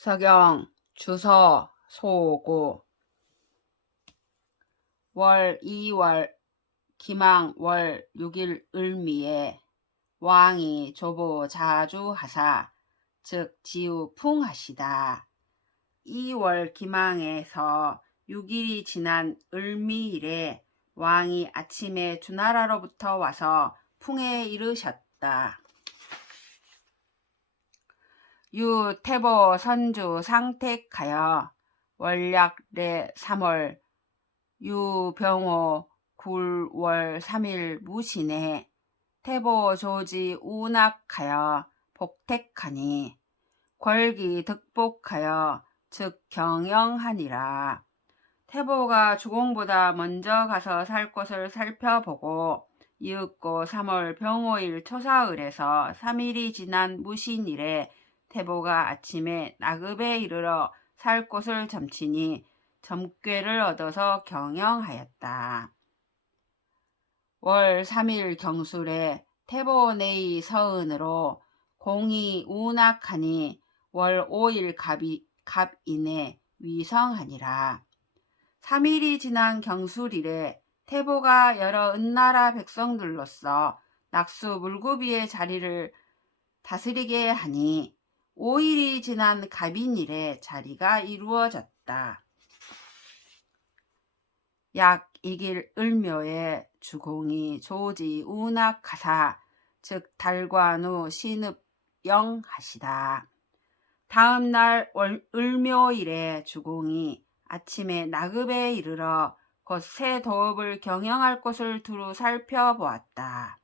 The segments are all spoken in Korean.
서경, 주서, 소고 월 2월 기망 월 6일 을미에 왕이 조보 자주하사 즉 지우 풍하시다. 2월 기망에서 6일이 지난 을미일에 왕이 아침에 주나라로부터 와서 풍에 이르셨다. 유태보 선주 상택하여 월약례 3월 유병호 굴월 3일 무신에 태보 조지 운악하여 복택하니 궐기 득복하여 즉 경영하니라. 태보가 주공보다 먼저 가서 살 곳을 살펴보고 이윽고 3월 병호일 초사을에서 3일이 지난 무신일에 태보가 아침에 나급에 이르러 살 곳을 점치니 점괘를 얻어서 경영하였다. 월 3일 경술에 태보네이 서은으로 공이 운악하니 월 5일 갑이, 갑인에 위성하니라. 3일이 지난 경술일에 태보가 여러 은나라 백성들로서 낙수 물구비의 자리를 다스리게 하니 5일이 지난 갑인일에 자리가 이루어졌다. 약 이길 을묘에 주공이 조지 운악하사 즉 달관우 신읍영 하시다. 다음 날 월- 을묘일에 주공이 아침에 나급에 이르러 곧 새 도읍을 경영할 곳을 두루 살펴보았다.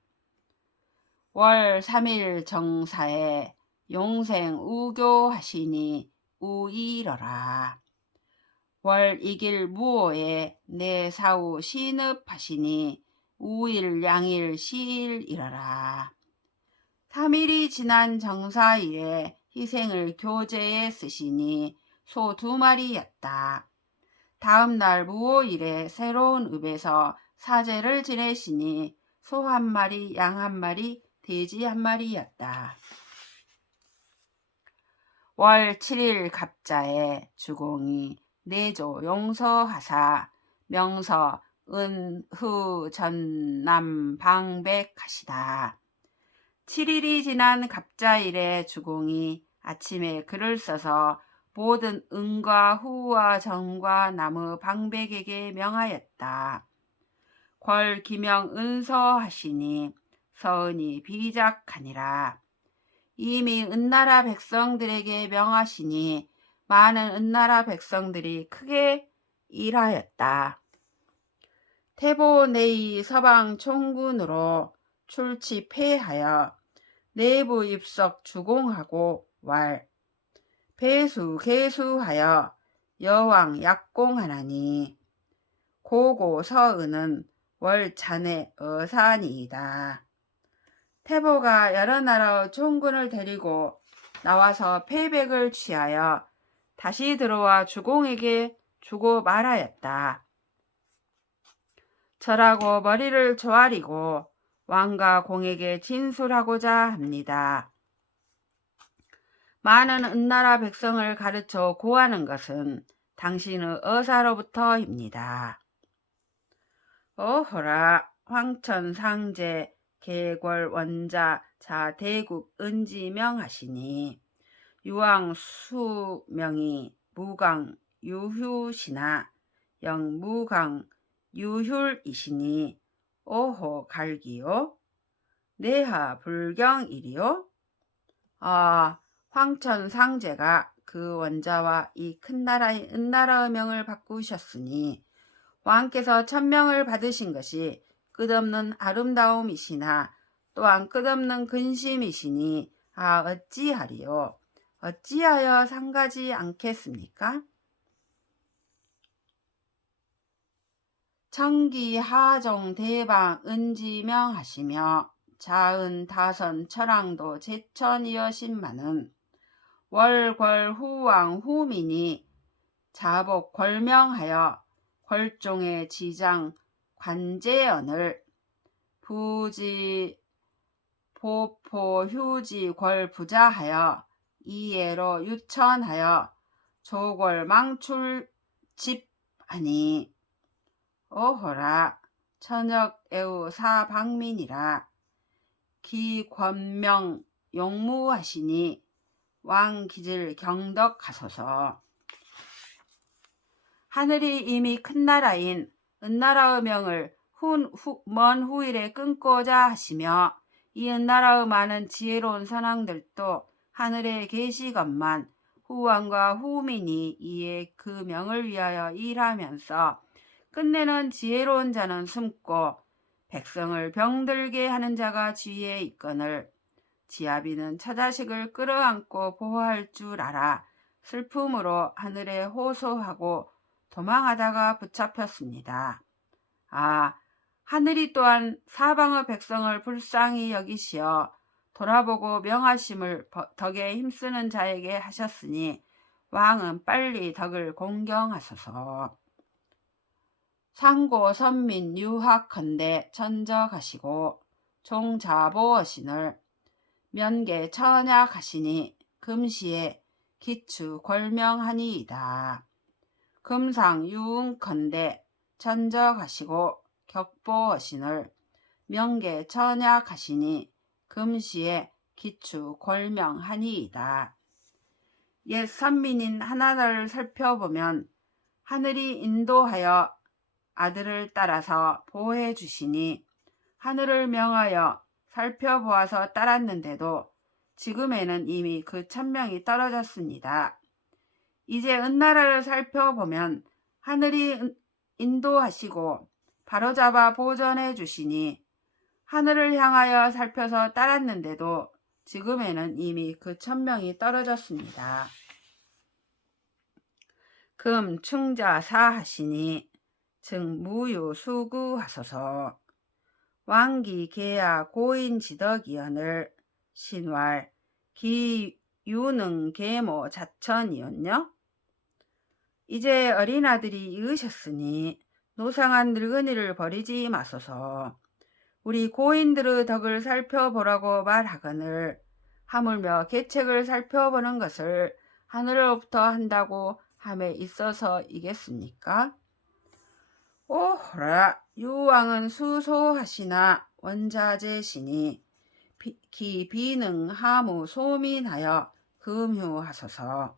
월 3일 정사에 용생 우교하시니 우이러라. 월 2일 무오에 내 사후 신읍하시니 우일 양일 시일이러라. 3일이 지난 정사일에 희생을 교제에 쓰시니 소 두 마리였다. 다음 날 무오일에 새로운 읍에서 사제를 지내시니 소 한 마리, 양 한 마리, 돼지 한 마리였다. 월 7일 갑자에 주공이 내조 용서하사 명서 은후 전남 방백하시다. 7일이 지난 갑자일에 주공이 아침에 글을 써서 모든 은과 후와 정과 나무 방백에게 명하였다. 궐 기명 은서하시니 서은이 비작하니라. 이미 은나라 백성들에게 명하시니 많은 은나라 백성들이 크게 일하였다. 태보네이 서방 총군으로 출치패하여 내부 입석 주공하고 왈 배수 개수하여 여왕 약공하나니 고고 서은은 월찬의 어산이다. 태보가 여러 나라 총군을 데리고 나와서 패백을 취하여 다시 들어와 주공에게 주고 말하였다. 절하고 머리를 조아리고 왕과 공에게 진술하고자 합니다. 많은 은나라 백성을 가르쳐 고하는 것은 당신의 어사로부터입니다. 어허라 황천 상제 계궐 원자 자 대국 은지명 하시니 유왕 수명이 무강 유휴시나 영무강 유휼이시니 오호 갈기요? 내하 불경이리요? 아 황천 상제가 그 원자와 이 큰 나라의 은나라의 명을 바꾸셨으니 왕께서 천명을 받으신 것이 끝없는 아름다움이시나 또한 끝없는 근심이시니 아 어찌하리요 어찌하여 상가지 않겠습니까? 청기 하종 대방 은지명 하시며 자은 다선 철왕도 제천이여 신만은 월궐 후왕 후민이 자복 걸명하여 궐종의 지장 관제언을 부지 보포 휴지 궐 부자하여 이해로 유천하여 조골 망출 집하니. 오호라 천역 애우 사방민이라. 기권명 용무하시니 왕기질 경덕하소서. 하늘이 이미 큰 나라인 은나라의 명을 훈, 후, 먼 후일에 끊고자 하시며 이 은나라의 많은 지혜로운 선왕들도 하늘에 계시건만 후왕과 후민이 이에 그 명을 위하여 일하면서 끝내는 지혜로운 자는 숨고 백성을 병들게 하는 자가 주위에 있거늘 지아비는 처자식을 끌어안고 보호할 줄 알아 슬픔으로 하늘에 호소하고 도망하다가 붙잡혔습니다. 아, 하늘이 또한 사방의 백성을 불쌍히 여기시어 돌아보고 명하심을 덕에 힘쓰는 자에게 하셨으니 왕은 빨리 덕을 공경하소서. 상고 선민 유학컨대 천적하시고 종자보어신을 면계 천약하시니 금시에 기추 걸명하니이다. 금상 유흥컨대 천적하시고 격보어신을 명계 천약하시니 금시에 기추 골명하니이다. 옛 선민인 하나를 살펴보면 하늘이 인도하여 아들을 따라서 보호해 주시니 하늘을 명하여 살펴보아서 따랐는데도 지금에는 이미 그 천명이 떨어졌습니다. 이제 은나라를 살펴보면 하늘이 인도하시고 바로잡아 보전해 주시니 하늘을 향하여 살펴서 따랐는데도 지금에는 이미 그 천명이 떨어졌습니다. 금 충자 사하시니 즉 무유 수구하소서 왕기 계야 고인 지덕이언을 신왈 기 유능 계모 자천이었냐? 이제 어린아들이 이으셨으니 노상한 늙은이를 버리지 마소서. 우리 고인들의 덕을 살펴보라고 말하거늘 하물며 계책을 살펴보는 것을 하늘로부터 한다고 함에 있어서 이겠습니까? 오호라 유왕은 수소하시나 원자재시니 기 비능 하무 소민하여 금휴하소서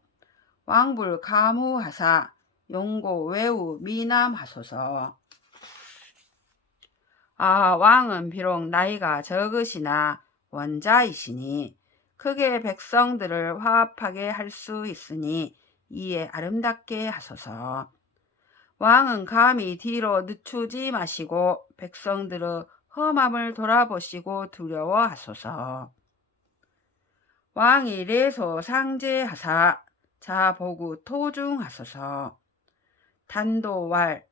왕불 가무하사 용고 외우 미남하소서 아 왕은 비록 나이가 적으시나 원자이시니 크게 백성들을 화합하게 할 수 있으니 이에 아름답게 하소서. 왕은 감히 뒤로 늦추지 마시고 백성들의 험함을 돌아보시고 두려워하소서. 왕이 레소 상제하사 자보구 토중하소서. 단도왈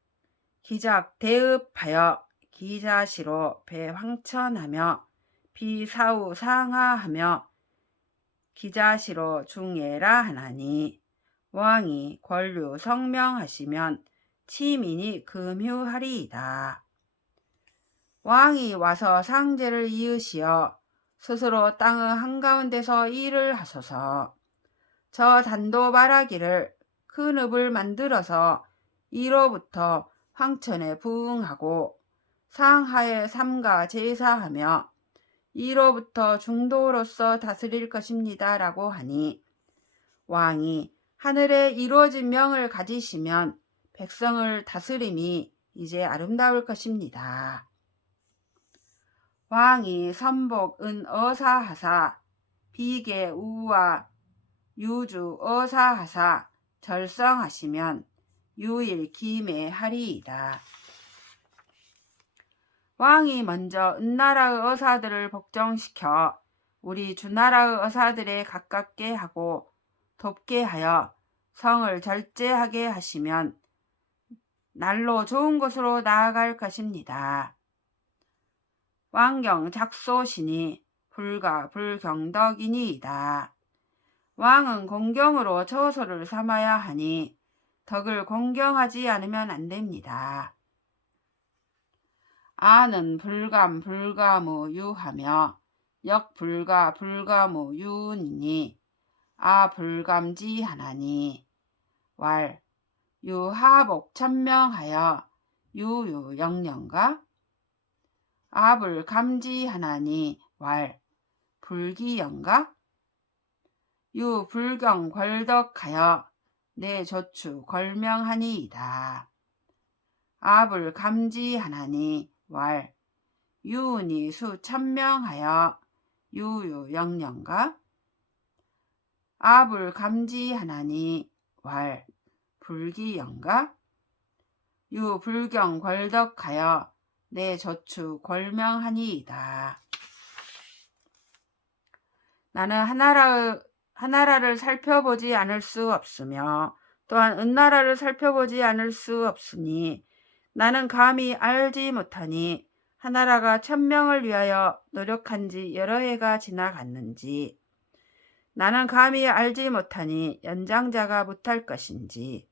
기작 대읍하여 기자시로 배황천하며 비사우 상하하며 기자시로 중예라 하나니 왕이 권류 성명하시면 치민이 금휴하리이다. 왕이 와서 상제를 이으시어 스스로 땅의 한가운데서 일을 하소서. 저 단도 말하기를 큰 읍을 만들어서 이로부터 황천에 부응하고 상하에 삼가 제사하며 이로부터 중도로서 다스릴 것입니다. 라고 하니 왕이 하늘에 이루어진 명을 가지시면 백성을 다스림이 이제 아름다울 것입니다. 왕이 선복 은 어사하사 비계 우와 유주 어사하사 절성하시면 유일 기매하리이다. 왕이 먼저 은나라의 어사들을 복종시켜 우리 주나라의 어사들에 가깝게 하고 돕게 하여 성을 절제하게 하시면 날로 좋은 곳으로 나아갈 것입니다. 왕경 작소시니 불가 불경덕이니이다. 왕은 공경으로 처소를 삼아야 하니 덕을 공경하지 않으면 안 됩니다. 아는 불감 불가무 유하며 역불가 불가무 유니니 아 불감지 하나니 왈 유하복 천명하여 유유영령가 아불 감지 하나니 왈 불기영가 유 불경 걸덕하여 내 조추 걸명하니이다. 아불 감지하나니 왈 유니 수 천명하여 유유 영령가 아불 감지하나니 왈 불기영가 유 불경 걸덕하여 내 저추 걸명하니이다. 나는 하나라의 하나라를 살펴보지 않을 수 없으며 또한 은나라를 살펴보지 않을 수 없으니 나는 감히 알지 못하니 하나라가 천명을 위하여 노력한 지 여러 해가 지나갔는지 나는 감히 알지 못하니 연장자가 못할 것인지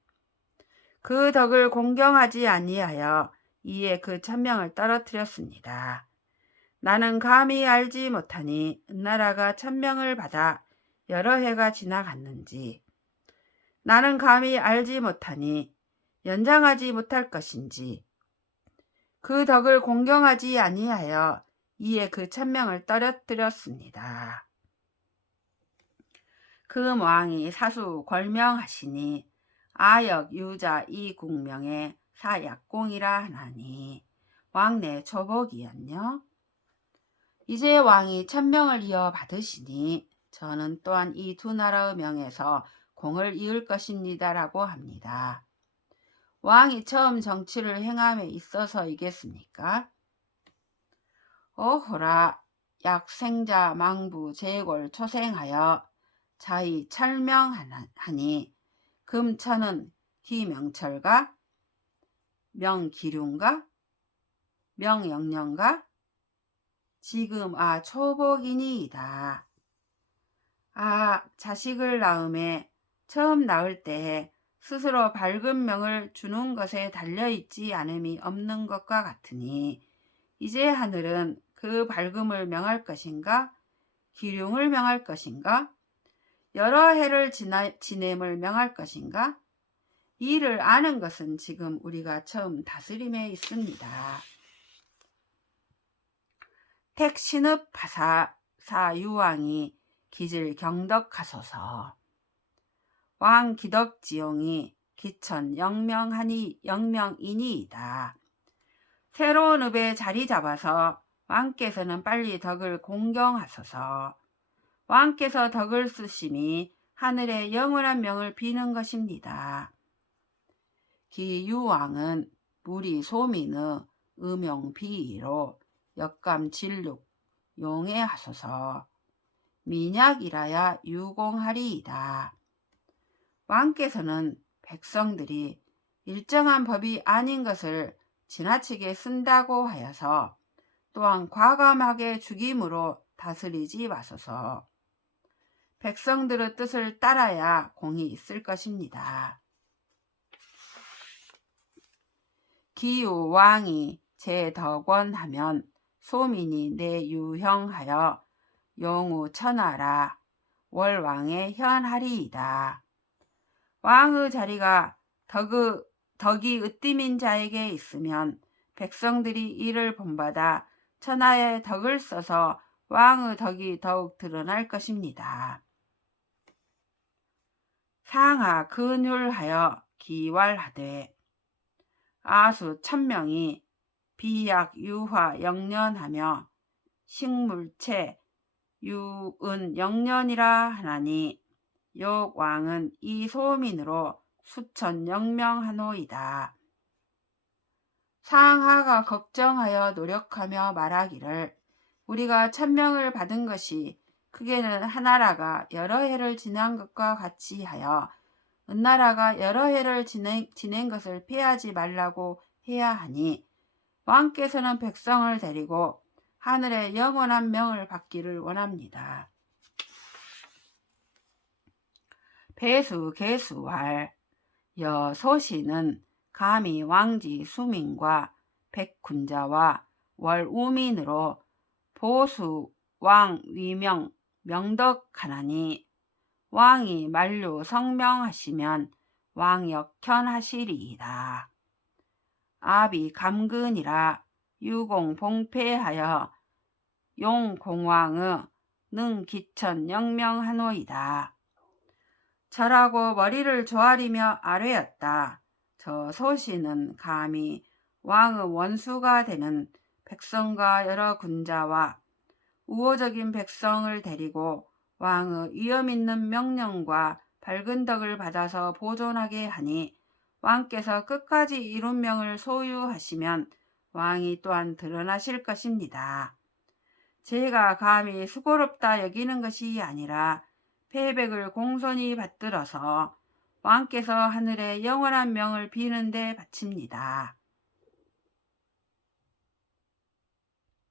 그 덕을 공경하지 아니하여 이에 그 천명을 떨어뜨렸습니다. 나는 감히 알지 못하니 은나라가 천명을 받아 여러 해가 지나갔는지 나는 감히 알지 못하니 연장하지 못할 것인지 그 덕을 공경하지 아니하여 이에 그 천명을 떨어뜨렸습니다. 그 왕이 사수 걸명하시니 아역 유자 이 국명의 사약공이라 하나니 왕내 초복이었뇨. 이제 왕이 천명을 이어 받으시니 저는 또한 이 두 나라의 명에서 공을 이을 것입니다라고 합니다. 왕이 처음 정치를 행함에 있어서이겠습니까? 어호라 약생자 망부 제골 초생하여 자이 철명하니 금천은 희명철가 명기륜가 명영령가 지금 아 초복이니이다. 아 자식을 낳음에 처음 낳을 때 스스로 밝은 명을 주는 것에 달려있지 않음이 없는 것과 같으니 이제 하늘은 그 밝음을 명할 것인가 기륭을 명할 것인가 여러 해를 지나, 지냄을 명할 것인가 이를 아는 것은 지금 우리가 처음 다스림에 있습니다. 택신읍 파사 사유왕이 기질 경덕하소서 왕 기덕지용이 기천 영명하니 영명이니이다. 새로운 읍에 자리 잡아서 왕께서는 빨리 덕을 공경하소서. 왕께서 덕을 쓰심이 하늘의 영원한 명을 비는 것입니다. 기유왕은 무리 소민의 음용 비의로 역감 진륙 용해하소서. 민약이라야 유공하리이다. 왕께서는 백성들이 일정한 법이 아닌 것을 지나치게 쓴다고 하여서 또한 과감하게 죽임으로 다스리지 마소서. 백성들의 뜻을 따라야 공이 있을 것입니다. 기우 왕이 제덕원하면 소민이 내유형하여 용우 천하라 월왕의 현하리이다. 왕의 자리가 덕의, 덕이 으뜸인 자에게 있으면 백성들이 이를 본받아 천하의 덕을 써서 왕의 덕이 더욱 드러날 것입니다. 상하 근율하여 기왈하되 아수 천명이 비약 유화 영년하며 식물체 유은 영년이라 하나니 욕 왕은 이 소민으로 수천 영명하노이다. 상하가 걱정하여 노력하며 말하기를 우리가 천명을 받은 것이 크게는 하나라가 여러 해를 지난 것과 같이 하여 은나라가 여러 해를 지낸, 지낸 것을 피하지 말라고 해야 하니 왕께서는 백성을 데리고 하늘의 영원한 명을 받기를 원합니다. 배수 개수할 여소시는 감히 왕지 수민과 백군자와 월우민으로 보수 왕 위명 명덕하나니 왕이 만류 성명하시면 왕역현하시리이다. 압이 감근이라 유공 봉폐하여 용공왕의 능기천 영명하노이다. 절하고 머리를 조아리며 아뢰었다. 저 소신은 감히 왕의 원수가 되는 백성과 여러 군자와 우호적인 백성을 데리고 왕의 위험 있는 명령과 밝은 덕을 받아서 보존하게 하니 왕께서 끝까지 이룬 명을 소유하시면 왕이 또한 드러나실 것입니다. 제가 감히 수고롭다 여기는 것이 아니라 패백을 공손히 받들어서 왕께서 하늘에 영원한 명을 비는데 바칩니다.